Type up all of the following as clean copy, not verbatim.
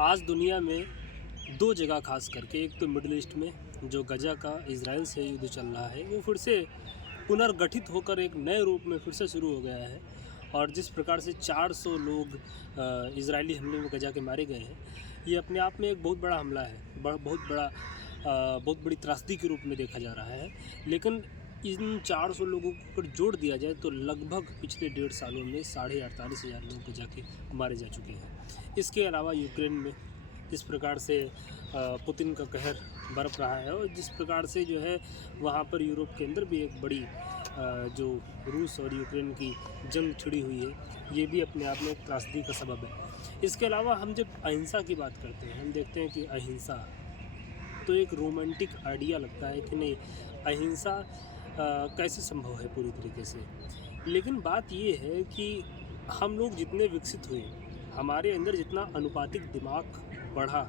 आज दुनिया में दो जगह खास करके, एक तो मिडल ईस्ट में जो गजा का इजराइल से युद्ध चल रहा है, वो फिर से पुनर्गठित होकर एक नए रूप में फिर से शुरू हो गया है। और जिस प्रकार से 400 लोग इजरायली हमले में गजा के मारे गए हैं, ये अपने आप में एक बहुत बड़ा हमला है, बहुत बड़ी त्रासदी के रूप में देखा जा रहा है। लेकिन इन 400 लोगों को अगर जोड़ दिया जाए तो लगभग पिछले 1.5 सालों में 48,500 लोग गजा के मारे जा चुके हैं। इसके अलावा यूक्रेन में जिस प्रकार से पुतिन का कहर बरप रहा है, और जिस प्रकार से जो है वहाँ पर यूरोप के अंदर भी एक बड़ी जो रूस और यूक्रेन की जंग छिड़ी हुई है, ये भी अपने आप में एक त्रासदी का सबब है। इसके अलावा हम जब अहिंसा की बात करते हैं, हम देखते हैं कि अहिंसा तो एक रोमांटिक आइडिया लगता है कि नहीं, अहिंसा कैसे संभव है पूरी तरीके से। लेकिन बात ये है कि हम लोग जितने विकसित हुए, हमारे अंदर जितना अनुपातिक दिमाग बढ़ा,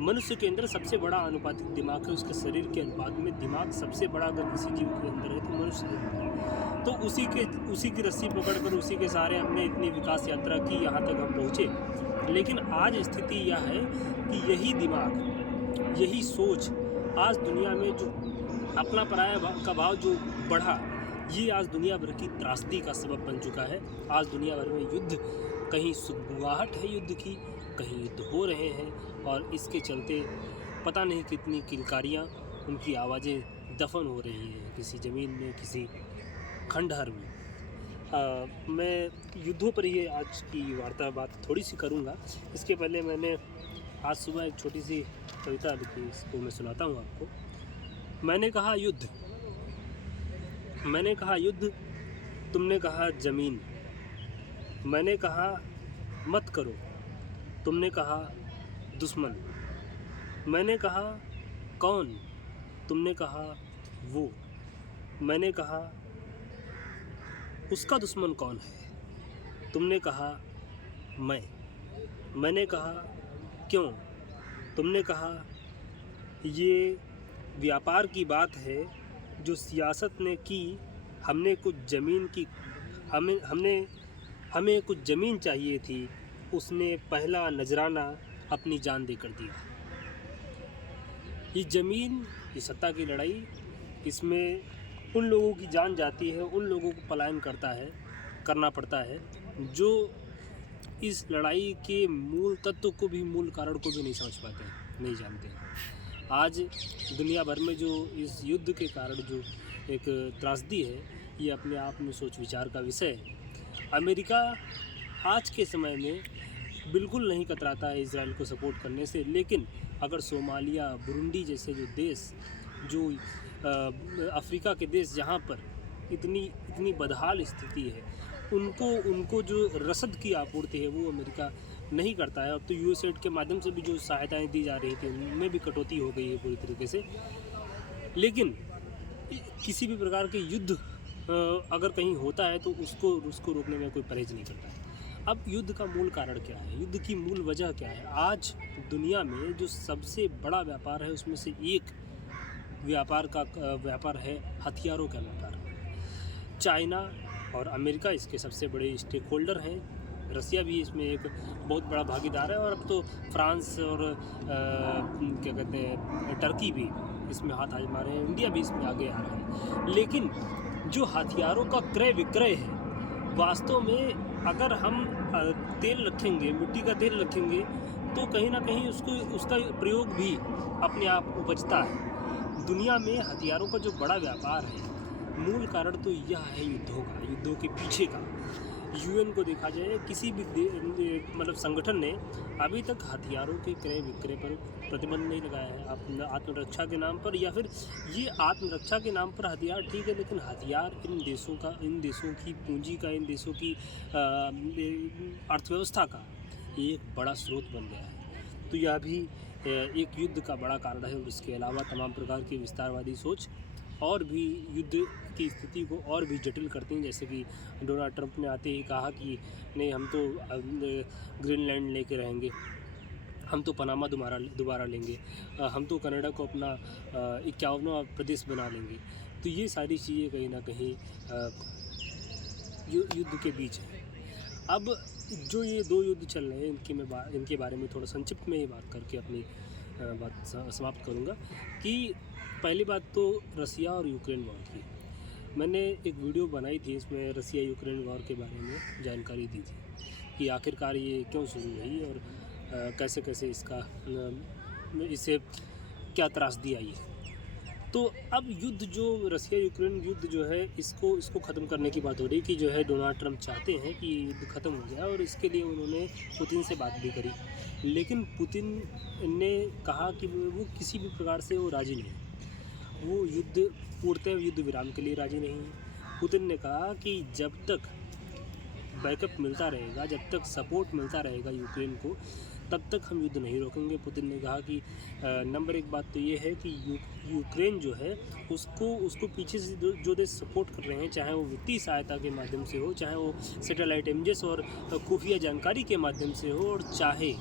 मनुष्य के अंदर सबसे बड़ा अनुपातिक दिमाग है, उसके शरीर के अनुपात में दिमाग सबसे बड़ा अगर किसी जीव के अंदर है तो मनुष्य के अंदर है। तो उसी की रस्सी पकड़कर उसी के सहारे हमने इतनी विकास यात्रा की, यहाँ तक हम पहुँचे। लेकिन आज स्थिति यह है कि यही दिमाग, यही सोच आज दुनिया में जो अपना पराया का भाव जो बढ़ा, ये आज दुनिया भर की त्रासदी का सबब बन चुका है। आज दुनिया भर में युद्ध, कहीं सुगबुगाहट है युद्ध की, कहीं युद्ध हो रहे हैं, और इसके चलते पता नहीं कितनी किलकारियाँ, उनकी आवाज़ें दफन हो रही हैं किसी ज़मीन में, किसी खंडहर में। मैं युद्धों पर ही आज की बात थोड़ी सी करूँगा। इसके पहले मैंने आज सुबह एक छोटी सी कविता लिखी, इसको मैं सुनाता हूँ आपको। मैंने कहा युद्ध, मैंने कहा युद्ध, तुमने कहा ज़मीन, मैंने कहा मत करो, तुमने कहा दुश्मन, मैंने कहा कौन, तुमने कहा वो, मैंने कहा उसका दुश्मन कौन है, तुमने कहा मैंने कहा क्यों, तुमने कहा ये व्यापार की बात है जो सियासत ने की, हमने कुछ ज़मीन की, हमें कुछ ज़मीन चाहिए थी, उसने पहला नजराना अपनी जान देकर दिया। ये ज़मीन, ये सत्ता की लड़ाई, इसमें उन लोगों की जान जाती है, उन लोगों को पलायन करना पड़ता है जो इस लड़ाई के मूल तत्व को भी, मूल कारण को भी नहीं समझ पाते हैं, नहीं जानते हैं। आज दुनिया भर में जो इस युद्ध के कारण जो एक त्रासदी है, ये अपने आप में सोच विचार का विषय है। अमेरिका आज के समय में बिल्कुल नहीं कतराता है इजराइल को सपोर्ट करने से, लेकिन अगर सोमालिया, बुरुंडी जैसे जो देश, जो अफ्रीका के देश जहाँ पर इतनी बदहाल स्थिति है, उनको जो रसद की आपूर्ति है वो अमेरिका नहीं करता है। अब तो यूएसएड के माध्यम से भी जो सहायताएं दी जा रही थी, उनमें भी कटौती हो गई है पूरी तरीके से। लेकिन किसी भी प्रकार के युद्ध अगर कहीं होता है तो उसको रोकने में कोई परहेज नहीं करता। अब युद्ध का मूल कारण क्या है, युद्ध की मूल वजह क्या है? आज दुनिया में जो सबसे बड़ा व्यापार है, उसमें से एक व्यापार है हथियारों का व्यापार। चाइना और अमेरिका इसके सबसे बड़े स्टेक होल्डर हैं, रसिया भी इसमें एक बहुत बड़ा भागीदार है, और अब तो फ्रांस और क्या कहते हैं, टर्की भी इसमें हाथ आजमा रहे हैं, इंडिया भी इसमें आगे आ रहा है। लेकिन जो हथियारों का क्रय विक्रय है, वास्तव में अगर हम तेल रखेंगे, मिट्टी का तेल रखेंगे, तो कहीं ना कहीं उसका प्रयोग भी अपने आप उपजता है। दुनिया में हथियारों का जो बड़ा व्यापार है, मूल कारण तो यह है युद्धों के पीछे का। यूएन को देखा जाए, किसी भी मतलब संगठन ने अभी तक हथियारों के क्रय विक्रय पर प्रतिबंध नहीं लगाया है। आत्मरक्षा के नाम पर, या फिर ये आत्मरक्षा के नाम पर हथियार ठीक है, लेकिन हथियार इन देशों की पूंजी का, इन देशों की अर्थव्यवस्था का एक बड़ा स्रोत बन गया है। तो यह भी एक युद्ध का बड़ा कारण है। और इसके अलावा तमाम प्रकार की विस्तारवादी सोच और भी युद्ध की स्थिति को और भी जटिल करते हैं। जैसे कि डोनाल्ड ट्रंप ने आते ही कहा कि नहीं, हम तो ग्रीनलैंड लेके रहेंगे, हम तो पनामा दोबारा लेंगे, हम तो कनाडा को अपना 51वां प्रदेश बना लेंगे। तो ये सारी चीज़ें कहीं ना कहीं युद्ध के बीच है। अब जो ये दो युद्ध चल रहे हैं इनके बारे में थोड़ा संक्षिप्त में ही बात करके अपनी बात समाप्त करूँगा कि पहली बात तो रसिया और यूक्रेन वॉर की। मैंने एक वीडियो बनाई थी, इसमें रसिया यूक्रेन वॉर के बारे में जानकारी दी थी कि आखिरकार ये क्यों शुरू हुई और कैसे कैसे इसे क्या त्रासदी आई। तो अब युद्ध जो रसिया यूक्रेन युद्ध जो है इसको ख़त्म करने की बात हो रही कि जो है डोनाल्ड ट्रंप चाहते हैं कि युद्ध ख़त्म हो जाए और इसके लिए उन्होंने पुतिन से बात भी करी, लेकिन पुतिन ने कहा कि वो किसी भी प्रकार से वो राज़ी नहीं है, वो पूर्णतः युद्ध विराम के लिए राज़ी नहीं है। पुतिन ने कहा कि जब तक बैकअप मिलता रहेगा, जब तक सपोर्ट मिलता रहेगा यूक्रेन को, तब तक हम युद्ध नहीं रोकेंगे। पुतिन ने कहा कि नंबर एक बात तो ये है कि यूक्रेन जो है उसको पीछे से जो देश सपोर्ट कर रहे हैं, चाहे वो वित्तीय सहायता के माध्यम से हो, चाहे वो सैटेलाइट इमेजेस और खुफिया जानकारी के माध्यम से हो, और चाहे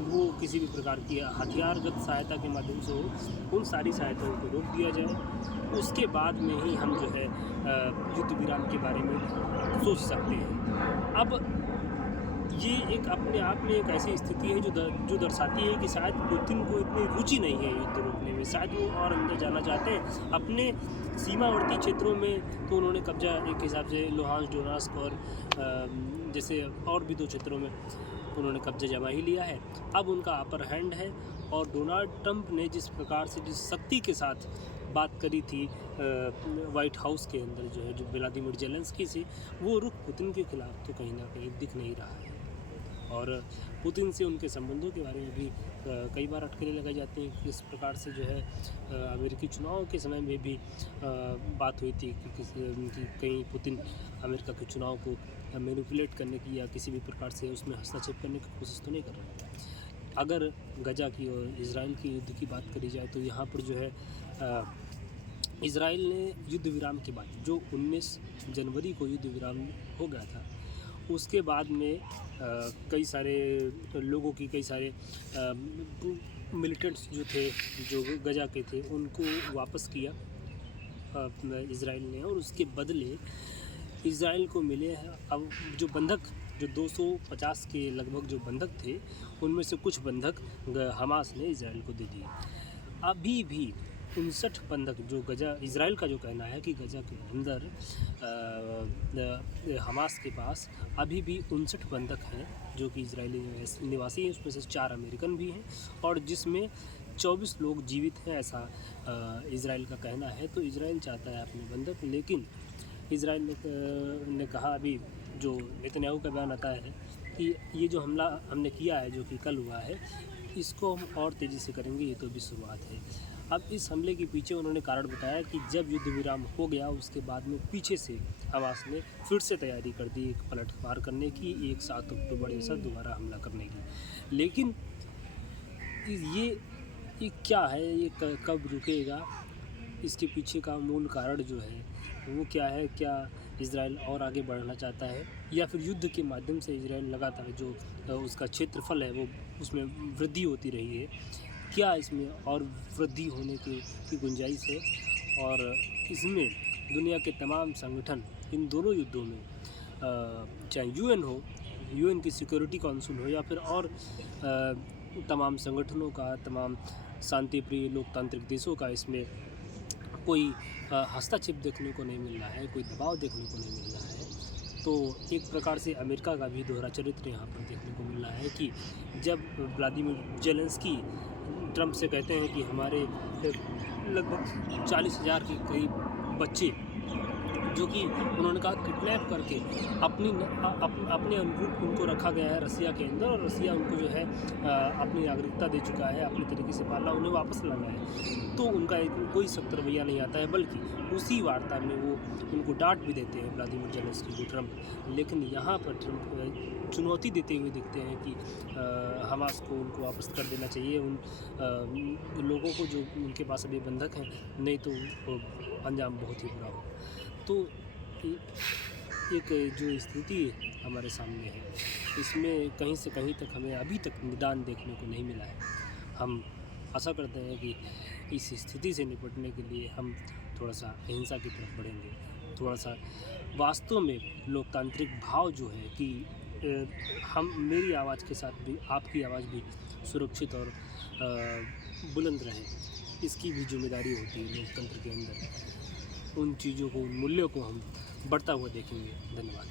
वो किसी भी प्रकार की हथियारगत सहायता के माध्यम से हो, उन सारी सहायताओं को रोक दिया जाए। उसके बाद में ही हम जो है युद्ध विराम के बारे में सोच सकते हैं। अब ये एक अपने आप में एक ऐसी स्थिति है जो दर्शाती है कि शायद पुतिन को इतनी रुचि नहीं है युद्ध रोकने में, शायद वो और अंदर जाना चाहते हैं। अपने सीमावर्ती क्षेत्रों में तो उन्होंने कब्जा एक हिसाब से लुहांस्क, डोनेट्स्क और जैसे और भी 2 क्षेत्रों में उन्होंने कब्जा जमा ही लिया है। अब उनका अपर हैंड है और डोनाल्ड ट्रंप ने जिस प्रकार से जिस शक्ति के साथ बात करी थी वाइट हाउस के अंदर जो है जो व्लादिमीर ज़ेलेंस्की से, वो रुख पुतिन के खिलाफ तो कहीं ना कहीं दिख नहीं रहा है। और पुतिन से उनके संबंधों के बारे में भी कई बार अटकलें लगाई जाती हैं। किस प्रकार से जो है अमेरिकी चुनाव के समय में भी बात हुई थी कि कहीं पुतिन अमेरिका के चुनाव को मैनिपुलेट करने की या किसी भी प्रकार से उसमें हस्तक्षेप करने की कोशिश तो नहीं कर रहे। अगर गजा की और इजराइल की युद्ध की बात करी जाए तो यहाँ पर जो है इजराइल ने युद्ध विराम के बाद जो 19 जनवरी को युद्ध विराम हो गया था, उसके बाद में कई सारे लोगों की कई सारे मिलिटेंट्स जो थे जो गजा के थे उनको वापस किया इजराइल ने, और उसके बदले इजराइल को मिले हैं अब जो बंधक जो 250 के लगभग जो बंधक थे, उनमें से कुछ बंधक हमास ने इजराइल को दे दिए। अभी भी 59 बंधक जो गजा, इजराइल का जो कहना है कि गजा के अंदर हमास के पास अभी भी 59 बंधक हैं जो कि इजरायली निवासी हैं, उसमें से 4 अमेरिकन भी हैं और जिसमें 24 लोग जीवित हैं, ऐसा इजराइल का कहना है। तो इजराइल चाहता है अपने बंधक, लेकिन इजराइल ने कहा, अभी जो नेतन्याहू का बयान आता है कि ये जो हमला हमने किया है जो कि कल हुआ है, इसको हम और तेज़ी से करेंगे, ये तो भी शुरुआत है। अब इस हमले के पीछे उन्होंने कारण बताया कि जब युद्ध विराम हो गया उसके बाद में पीछे से हमास ने फिर से तैयारी कर दी एक पलटवार करने की, 7 अक्टूबर जैसा दोबारा हमला करने की। लेकिन ये क्या है, ये कब रुकेगा, इसके पीछे का मूल कारण जो है वो क्या है? क्या इजराइल और आगे बढ़ना चाहता है या फिर युद्ध के माध्यम से इजराइल लगातार जो उसका क्षेत्रफल है वो उसमें वृद्धि होती रही है? क्या इसमें और वृद्धि होने की गुंजाइश है? और इसमें दुनिया के तमाम संगठन इन दोनों युद्धों में चाहे यूएन हो, यूएन की सिक्योरिटी काउंसिल हो या फिर और तमाम संगठनों का, तमाम शांतिप्रिय लोकतांत्रिक देशों का इसमें कोई हस्तक्षेप देखने को नहीं मिल रहा है, कोई दबाव देखने को नहीं मिल रहा है। तो एक प्रकार से अमेरिका का भी दोहरा चरित्र यहाँ पर देखने को मिल रहा है कि जब व्लादिमीर ज़ेलेंस्की ट्रंप से कहते हैं कि हमारे लगभग 40,000 के करीब बच्चे जो कि उन्होंने कहा किडनैप करके अपने अनुरूप उनको रखा गया है रसिया के अंदर, और रसिया उनको जो है अपनी नागरिकता दे चुका है, अपने तरीके से पालना, उन्हें वापस लाना है। तो उनका कोई सख्त रवैया नहीं आता है, बल्कि उसी वार्ता में वो उनको डांट भी देते हैं व्लादिमीर ज़ेलेंस्की को ट्रंप। लेकिन यहाँ पर ट्रंप चुनौती देते हुए दिखते हैं कि हमास को उनको वापस कर देना चाहिए, उन लोगों को जो उनके पास अभी बंधक हैं, नहीं तो अंजाम बहुत ही बुरा हो। तो एक जो स्थिति हमारे सामने है, इसमें कहीं से कहीं तक हमें अभी तक निदान देखने को नहीं मिला है। हम आशा करते हैं कि इस स्थिति से निपटने के लिए हम थोड़ा सा अहिंसा की तरफ बढ़ेंगे, थोड़ा सा वास्तव में लोकतांत्रिक भाव जो है कि हम मेरी आवाज़ के साथ भी आपकी आवाज़ भी सुरक्षित और बुलंद रहे, इसकी भी जिम्मेदारी होती है लोकतंत्र के अंदर। उन चीज़ों को, उन मूल्यों को हम बढ़ता हुआ देखेंगे। धन्यवाद।